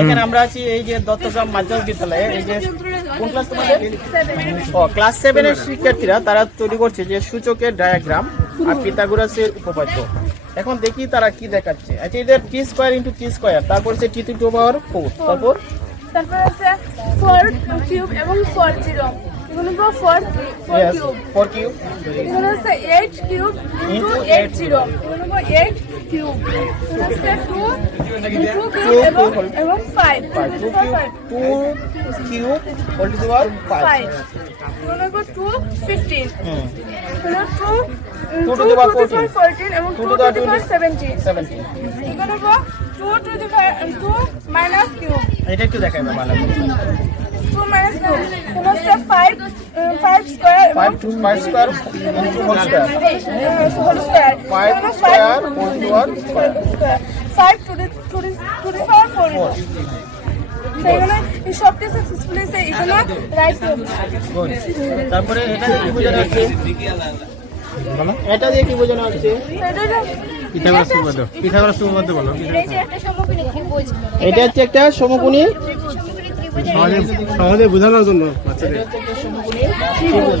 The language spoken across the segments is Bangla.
দেখেন আমরা আছি এই যে দত্তগ্রাম মাধ্যমিক বিদ্যালয়ে। এই যে কোন ক্লাস তোমাদের? ক্লাস 7 এর শিক্ষার্থীরা তারা তৈরি করছে যে সূচকের ডায়াগ্রাম আর পিথাগোরাসের উপপাদ্য। এখন দেখি তারা কি দেখাচ্ছে। আচ্ছা, এদের টি স্কয়ার ইনটু টি স্কয়ার, তারপর হচ্ছে টি টু দি পাওয়ার 4, তারপর আছে 4 কিউব এবং 4 জিরো। এগুলো 4 কিউব, 4 কিউব। এগুলো আছে 8 কিউব ইনটু 8 জিরো। এগুলো 8 কিউব। আছে 2 কিউব এবং 5 2 কিউব হোল টু দি পাওয়ার 5। এগুলো 215। এগুলো 2 টু দি পাওয়ার 14 এবং 2 টু দি পাওয়ার 17। এগুলো 2 to the power 2 minus cube. এটা একটু দেখাই দাও ভালো করে। 2 minus 2. Then also 5 square. 5 square into whole square. Whole square. 5 square whole to the square. 5 to the power 4. So এখানে এই সবটা সাকসেসফুলি সে এখানে রাইট করব। গুড। তারপরে এটা দিয়ে কি বোঝানো হচ্ছে? বলো। এটা দিয়ে কি বোঝানো হচ্ছে? পিথাগোরাস উপপাদ্য। পিথাগোরাস উপপাদ্য বলো। এটা হচ্ছে একটা সমকোণী সহজে বোঝানোর জন্য বাচ্চাদের।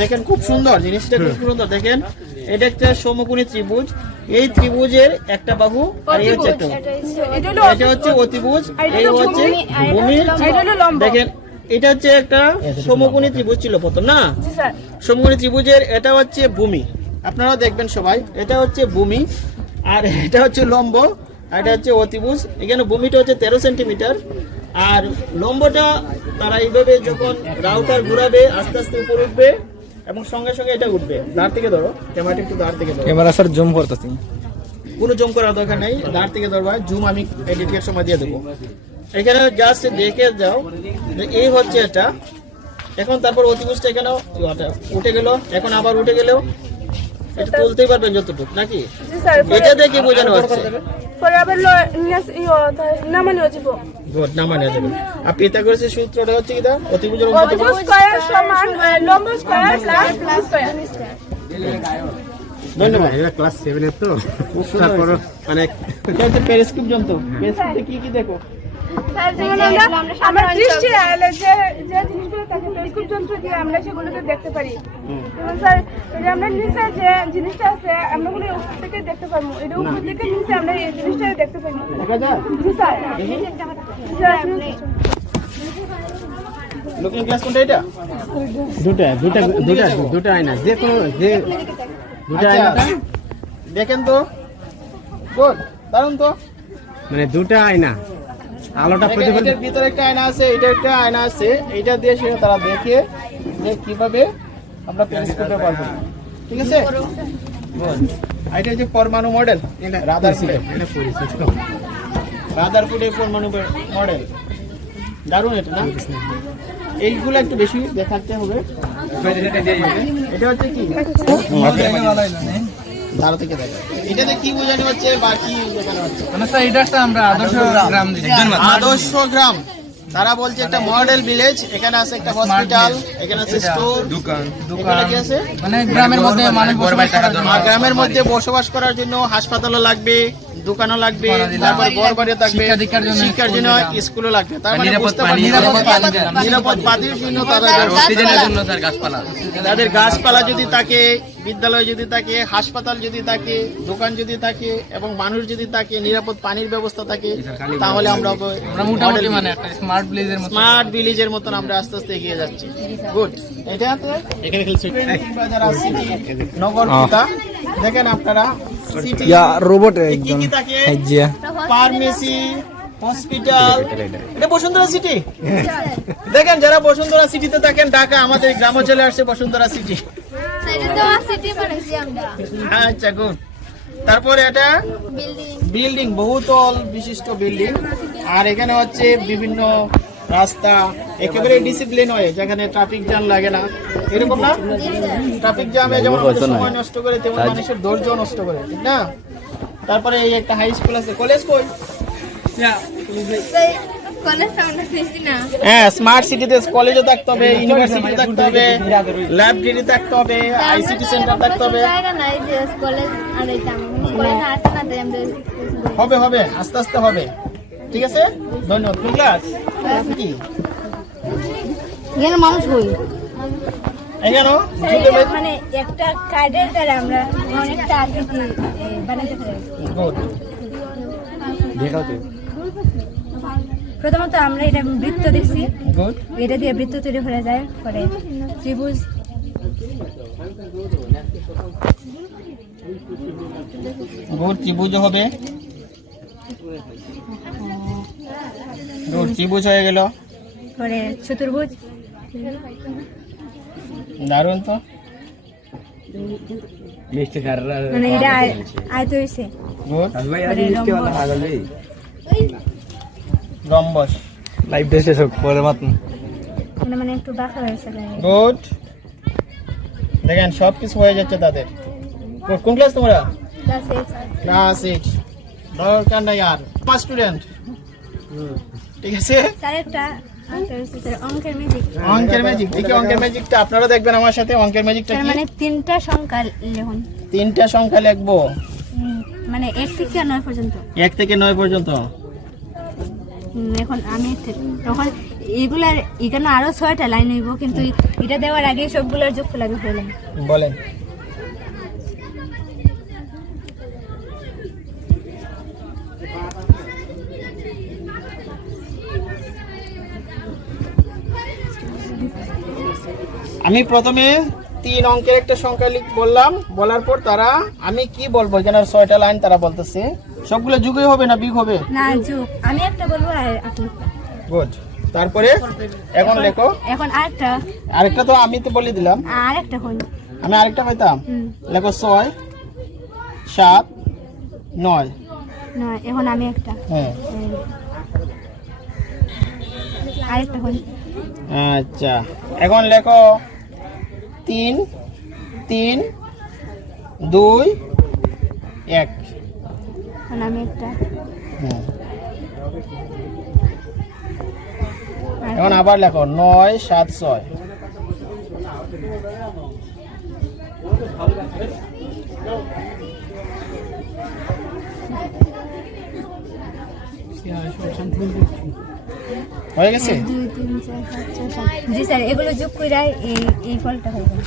দেখেন খুব সুন্দর জিনিসটা, খুব সুন্দর। দেখেন এটা একটা সমকোণী ত্রিভুজ। এই ত্রিভুজের একটা বাহু আর এই হচ্ছে একটা, এটা হচ্ছে অতিভুজ, এই হচ্ছে ভূমি। দেখেন এটা হচ্ছে একটা সমকোণী ত্রিভুজ ছিল প্রথম না, সমকোণী ত্রিভুজের এটা হচ্ছে ভূমি। আপনারা দেখবেন সবাই, এটা হচ্ছে ভূমি আর এটা হচ্ছে লম্ব আর এটা হচ্ছে অতিভুজ। এখানে ভূমিটা হচ্ছে 13 সেন্টিমিটার আর লম্বটা তারা এইভাবে যখন রাউটার ঘুরাবে আস্তে আস্তে উপর উঠবে এবং সঙ্গে সঙ্গে এটা উঠবে। দাঁড় থেকে ধরো, ক্যামেরাটা একটু দাঁড় থেকে ধরো। ক্যামেরা স্যার জুম করতেছি, কোনো জুম করার দরকার নেই, দাঁড় থেকে ধরবা। জুম আমি এডিটের সময় দিয়ে দেবো। এখানে জাস্ট দেখে যাও যে এই হচ্ছে এটা। এখন তারপর অতিভুজটা এখানে উঠে গেল, এখন আবার উঠে গেলেও এটা তুলতেই পারবেন যতটুকু নাকি? এটা দেখে বোঝানো হচ্ছে। পরে আবার নামানো যাব। গুড, নামানো যাবে। আর পিথাগোরাসের সূত্রটা হচ্ছে কি? অতিভুজের অতিভুজ স্কয়ার সমান লম্ব স্কয়ার প্লাস স্কয়ার। ধন্যবাদ। এটা ক্লাস 7 এর তো তারপর অনেক এটা হচ্ছে পেরিস্কোপ যন্ত্র। পেরিস্কোপে কি কি দেখো? স্যার যেমন আমরা দৃষ্টি আলো যে জিনিসগুলো থাকে পেরিস্কোপ যন্ত্র দিয়ে আমরা সেগুলোকে দেখতে পারি। যেমন স্যার এই যে আমরা নিচে যে জিনিসটা আছে আমরা ওগুলো উপর থেকে দেখতে পারবো, এটা উপর থেকে নিচে আমরা এই জিনিসটা দেখতে পারি। দেখা যায়? জি স্যার। লুকিং গ্লাস কোনটা? এটা দুটো আয়না, যে কোনো যে দুটো আয়না দেখেন তো। গুড, দারুণ তো। মানে দুটো আয়না, আলোটা এটার ভিতরে একটা আয়না আছে, এটা একটা আয়না আছে, এটা দিয়ে সেটা তারা দেখে যে কিভাবে আমরা পেরিস্কোপে পারবো। ঠিক আছে? এটা যে পরমাণু মডেল, রাদারফোর্ডের পরমাণু মডেল। দারুণ এটা না? এইগুলো একটু বেশি দেখাতে হবে। এটা হচ্ছে কি? ধারা থেকে দেখা। এটাতে কি বোঝানো হচ্ছে বা কি দেখানো হচ্ছে? মানে স্যার এটা একটা আমরা আদর্শ গ্রাম দিচ্ছি। আদর্শ গ্রাম তারা বলছে একটা মডেল ভিলেজ। এখানে আছে একটা হসপিটাল, এখানে আছে স্টোর, দোকান কি আছে? মানে গ্রামের মধ্যে মানুষ গ্রামের মধ্যে বসবাস করার জন্য হাসপাতালও লাগবে, দোকানও লাগবে, তারপর ঘর বাড়ি থাকবে, শিক্ষার জন্য স্কুলও লাগবে। তার মানে নিরাপদ পানির জন্য তাদের গাছপালা যদি থাকে, বিদ্যালয় যদি থাকে, হাসপাতাল যদি থাকে, দোকান যদি থাকে এবং মানুষ যদি থাকে, নিরাপদ পানির ব্যবস্থা থাকে, তাহলে আমরা মোটামুটি মানে একটা স্মার্ট ভিলেজের মতন আমরা আস্তে আস্তে এগিয়ে যাচ্ছি। গুড। এটা এখানে যারা সিটি নগর পিতা দেখেন আপনারা, সিটি রোবট কি কি থাকে? Pharmacy, hospital. এটা বসুন্ধরা সিটি। দেখেন যারা বসুন্ধরা সিটিতে থাকেন, ঢাকা আমাদের গ্রামে চলে আসছে বসুন্ধরা সিটি। আচ্ছা, গুড। তারপরে এটা বিল্ডিং, বহুতল বিশিষ্ট বিল্ডিং। আর এখানে হচ্ছে বিভিন্ন রাস্তা একেবারে ডিসিপ্লিন হয়, যেখানে ট্রাফিক জ্যাম লাগে না, এরকম না? ট্রাফিক জ্যামে যেমন সময় নষ্ট করে তেমন মানুষের ধৈর্য নষ্ট করে, ঠিক না? তারপরে এই একটা হাই স্কুল আছে। কলেজ কই? হ্যাঁ, স্মার্ট সিটিতে কলেজও থাকতে হবে, ইউনিভার্সিটি থাকতে হবে, লাইব্রেরি থাকতে হবে, আইসিটি সেন্টার থাকতে হবে। হবে হবে, আস্তে আস্তে হবে। ঠিক আছে, ধন্যবাদ। কোন ক্লাস? কি এখানে মানুষ হই এখানে মানে একটা কার্ডের দ্বারা আমরা অনেকটা আকৃতি বানাতে পারি। গুড। প্রথমত আমরা এটা বৃত্ত দেখছি, গুড। এটা দিয়ে বৃত্ত তৈরি হয়ে যায়, পরে ত্রিভুজ, গুড, ত্রিভুজ হবে। গুড, ত্রিভুজ হয়ে গেল। পরে চতুর্ভুজ, দারুণ তো। মানে এটা আয়ত হয়েছে। গুড। পরে রম্বস, রম্বস। লাইভ দেশে সব পরে মাত্র মানে মানে একটু বাঁকা হয়েছে। গুড। দেখেন সব কিছু হয়ে যাচ্ছে তাদের। Good, কোন ক্লাস তোমরা? ক্লাস 8। দরকার নাই আর 5 স্টুডেন্ট, ঠিক আছে। স্যার একটা অঙ্কের ম্যাজিক, অঙ্কের ম্যাজিক। দেখি অঙ্কের ম্যাজিকটা আপনারা দেখবেন আমার সাথে। অঙ্কের ম্যাজিকটা কি? মানে তিনটা সংখ্যা লিখুন। তিনটা সংখ্যা লিখবো, মানে 1 থেকে 9 পর্যন্ত। 1 থেকে 9 পর্যন্ত। এখন আমি তখন এগুলার এখানে আরো 6টা লাইন হইব, কিন্তু এটা দেওয়ার আগে সবগুলোর যোগফল আমি হইলাম। বলেন। আমি প্রথমে 3 অঙ্কের একটা সংখ্যা বললাম, বলার পর তারা আমি কি বলবো, এখানে 6টা লাইন তারা বলতেছে। সবগুলো যুগই হবে না বিগ হবে? না, যোগ। আমি একটা বলবো আর আপনি। গুড। তারপরে এখন লেখো। এখন আরেকটা তো আমি তো বলে দিলাম। আরেকটা হল, আমি আরেকটা পাইতাম। লেখো 6 7 9। না, এখন আমি একটা। হ্যাঁ, আরেকটা হল। আচ্ছা, এখন লেখো 3 3 2 1। এখন আমি একটা। এখন আবার লেখো 9 7 6। হয়ে গেছে? 2 3 4 5 6 7। জি স্যার, এগুলো যোগ কইরা এই ফলটা হয়ে যাবে।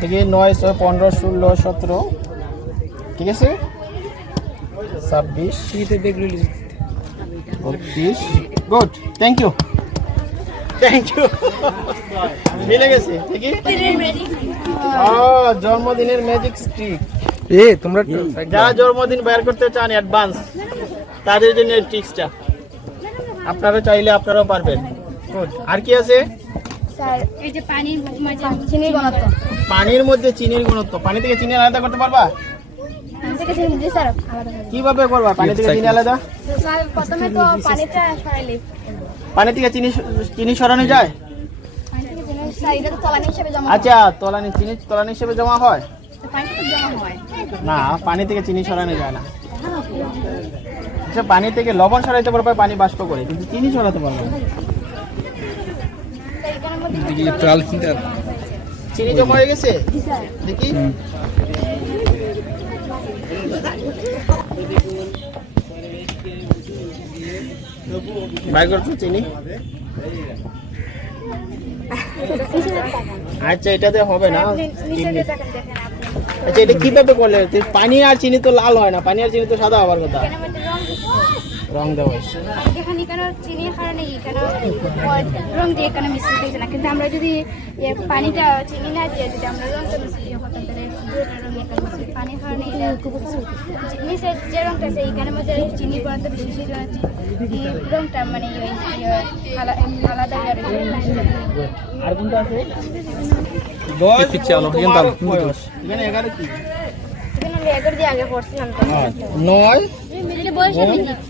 ঠিক আছে, 9 6 15 16 17, ঠিক আছে, 26 32। Good, thank you, thank you. মিলে গেছে, ঠিক আছে। জন্মদিনের ম্যাজিক স্টিক। তোমরা যারা জন্মদিন বের করতে চান অ্যাডভান্স, তাদের জন্য এই ট্রিক্সটা। আপনারা চাইলে আপনারাও পারবেন। গুড। আর কি আছে? স্যার, এই যে পানির মধ্যে চিনির ঘনত্ব। পানির মধ্যে চিনির ঘনত্ব। পানি থেকে চিনি আলাদা করতে পারবা? জি স্যার, আলাদা হবে। কিভাবে করবা পানি থেকে চিনি আলাদা? স্যার, প্রথমে তো পানিটা সরাইলে, পানি থেকে চিনি সরানো যায়? স্যার এটা তো তলানি হিসেবে জমা। আচ্ছা, চিনি তলানি হিসেবে জমা হয় পানিটা তো জমা হয় না, পানি থেকে চিনি সরানো যায় না। আচ্ছা, পানি থেকে লবণ সরাইতে পারবে পানি বাষ্প করে, কিন্তু চিনি সরাতে পারবে না। চিনি জমা হয়ে গেছে, দেখি। বাই করছো চিনি। আচ্ছা, এটাতে হবে না। আচ্ছা, এটা কিভাবে করলে? পানি আর চিনি তো লাল হয় না, পানি আর চিনি তো সাদা হওয়ার কথা। রং দেওয়া হয়েছে। এখানে কেন চিনির কারণে কেন রং দিয়ে এখানে মিশ্রিত হয়েছে না, কিন্তু আমরা যদি পানিটা চিনি না দিয়ে যদি আমরা রংটা মিশ্রিত করতাম তাহলে দুটো রং এখানে পানির কারণে নিচে যে রংটা আছে এখানের মধ্যে চিনি পড়াতে বেশি সেই রংটা মানে আলাদা। আর কোনটা আছে? 9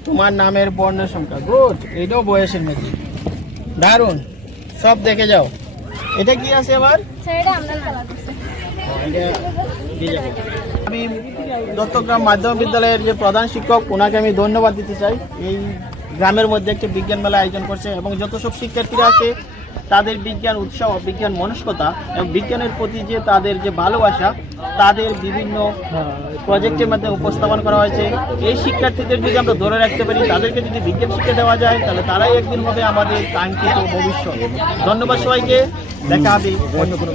তোমার নামের বর্ণ সংখ্যা। গুড, এটাও বয়সের ম্যাজিক। দারুন, সব দেখে যাও। এটা কি আছে আবার? আমি দত্তগ্রাম মাধ্যমিক বিদ্যালয়ের যে প্রধান শিক্ষক, ওনাকে আমি ধন্যবাদ দিতে চাই। এই গ্রামের মধ্যে একটা বিজ্ঞান মেলা আয়োজন করছে এবং যত সব শিক্ষার্থীরা আছে তাদের বিজ্ঞান উৎসাহ, বিজ্ঞান মনস্কতা এবং বিজ্ঞানের প্রতি যে তাদের যে ভালোবাসা, তাদের বিভিন্ন প্রজেক্টের মাধ্যমে উপস্থাপন করা হয়েছে। এই শিক্ষার্থীদের যদি আমরা ধরে রাখতে পারি, তাদেরকে যদি বিজ্ঞান শিক্ষা দেওয়া যায়, তাহলে তারাই একদিন হবে আমাদের কাঙ্ক্ষিত ভবিষ্যৎ। ধন্যবাদ সবাইকে, দেখা হবে অন্য কোনো